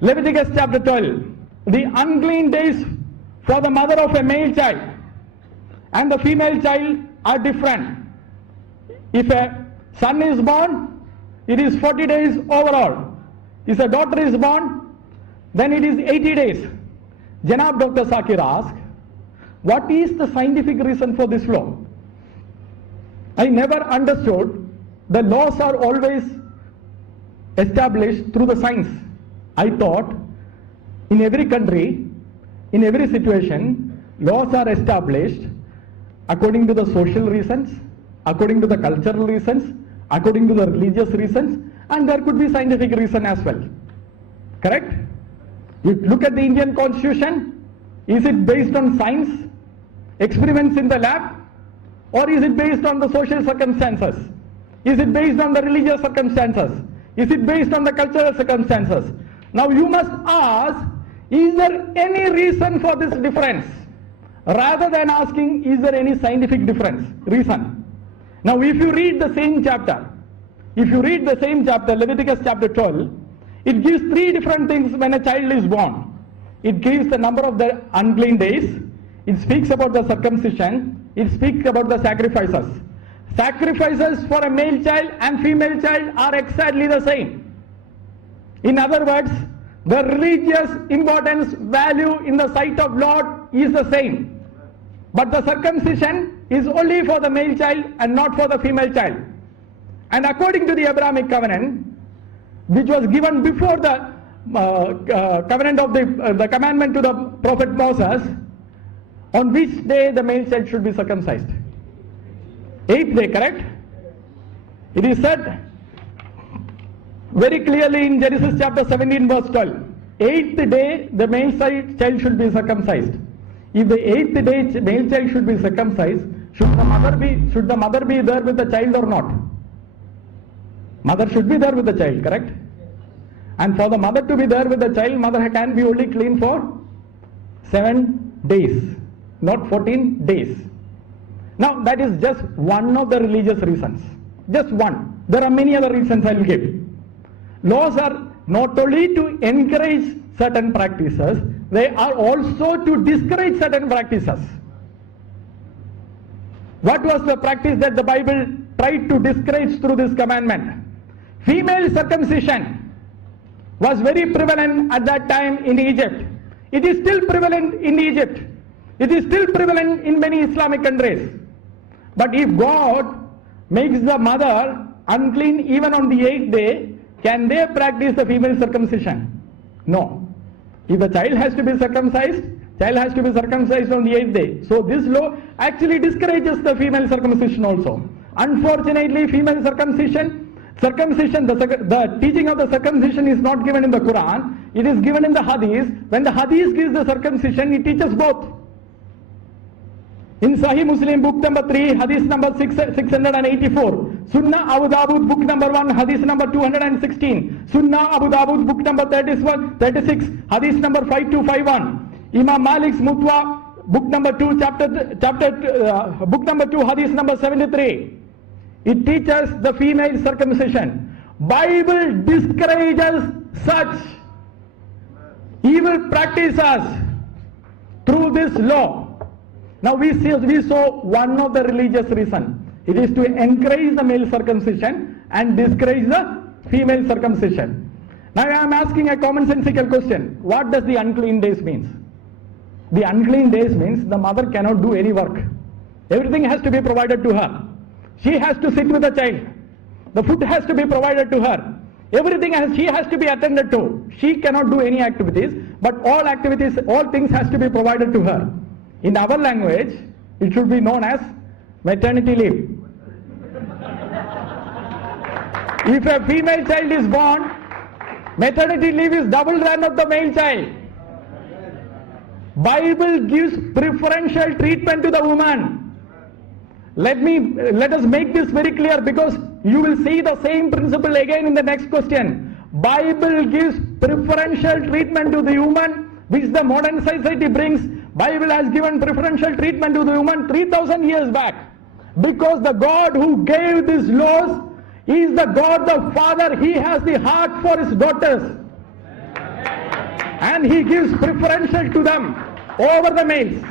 Leviticus chapter 12. The unclean days for the mother of a male child and the female child are different. If a son is born, it is 40 days overall. If a daughter is born, then it is 80 days. Janab Dr. Sakir asked, what is the scientific reason for this law? I never understood. The laws are always established through the science. I thought in every country, in every situation, laws are established according to the social reasons, according to the cultural reasons, according to the religious reasons, and there could be scientific reason as well. Correct? You look at the Indian Constitution, is it based on science, experiments in the lab, or is it based on the social circumstances? Is it based on the religious circumstances? Is it based on the cultural circumstances? Now you must ask, is there any reason for this difference? Rather than asking, is there any scientific reason? Now if you read the same chapter, Leviticus chapter 12, it gives three different things when a child is born. It gives the number of the unclean days, it speaks about the circumcision, it speaks about the sacrifices. Sacrifices for a male child and female child are exactly the same. In other words, the religious importance value in the sight of Lord is the same. But the circumcision is only for the male child and not for the female child. And according to the Abrahamic covenant, which was given before the covenant of the commandment to the prophet Moses, on which day the male child should be circumcised? 8th day, correct? It is said very clearly in Genesis chapter 17 verse 12. 8th day the male child should be circumcised. If the 8th day male child should be circumcised, should the mother be there with the child or not? Mother should be there with the child, correct? And for the mother to be there with the child, mother can be only clean for 7 days, not 14 days. Now that is just one of the religious reasons. Just one. There are many other reasons I will give. Laws are not only to encourage certain practices, they are also to discourage certain practices. What was the practice that the Bible tried to discourage through this commandment? Female circumcision was very prevalent at that time in Egypt. It is still prevalent in Egypt. It is still prevalent in many Islamic countries. But if God makes the mother unclean even on the 8th day, can they practice the female circumcision? No. If the child has to be circumcised on the 8th day. So this law actually discourages the female circumcision also. Unfortunately, female circumcision, the teaching of the circumcision is not given in the Quran. It is given in the Hadith. When the Hadith gives the circumcision, it teaches both. In Sahih Muslim book number 3, Hadith number 684, Sunnah Abu Dawud book number 1, Hadith number 216, Sunnah Abu Dawud book number 36, Hadith number 5251, Imam Malik's Mutwa book number 2, book number 2, Hadith number 73. It teaches the female circumcision. Bible discourages such evil practices through this law. Now we saw one of the religious reasons. It is to encourage the male circumcision and discourage the female circumcision. Now I am asking a commonsensical question. What does the unclean days mean? The unclean days means the mother cannot do any work. Everything has to be provided to her. She has to sit with the child. The food has to be provided to her. She has to be attended to. She cannot do any activities, but all things has to be provided to her. In our language, it should be known as maternity leave. If a female child is born, maternity leave is double than of the male child. Bible gives preferential treatment to the woman. Let us make this very clear, because you will see the same principle again in the next question. Bible gives preferential treatment to the woman, which the modern society brings. Bible has given preferential treatment to the woman 3,000 years back, because the God who gave these laws is the God the Father. He has the heart for his daughters. and he gives preferential to them over the males.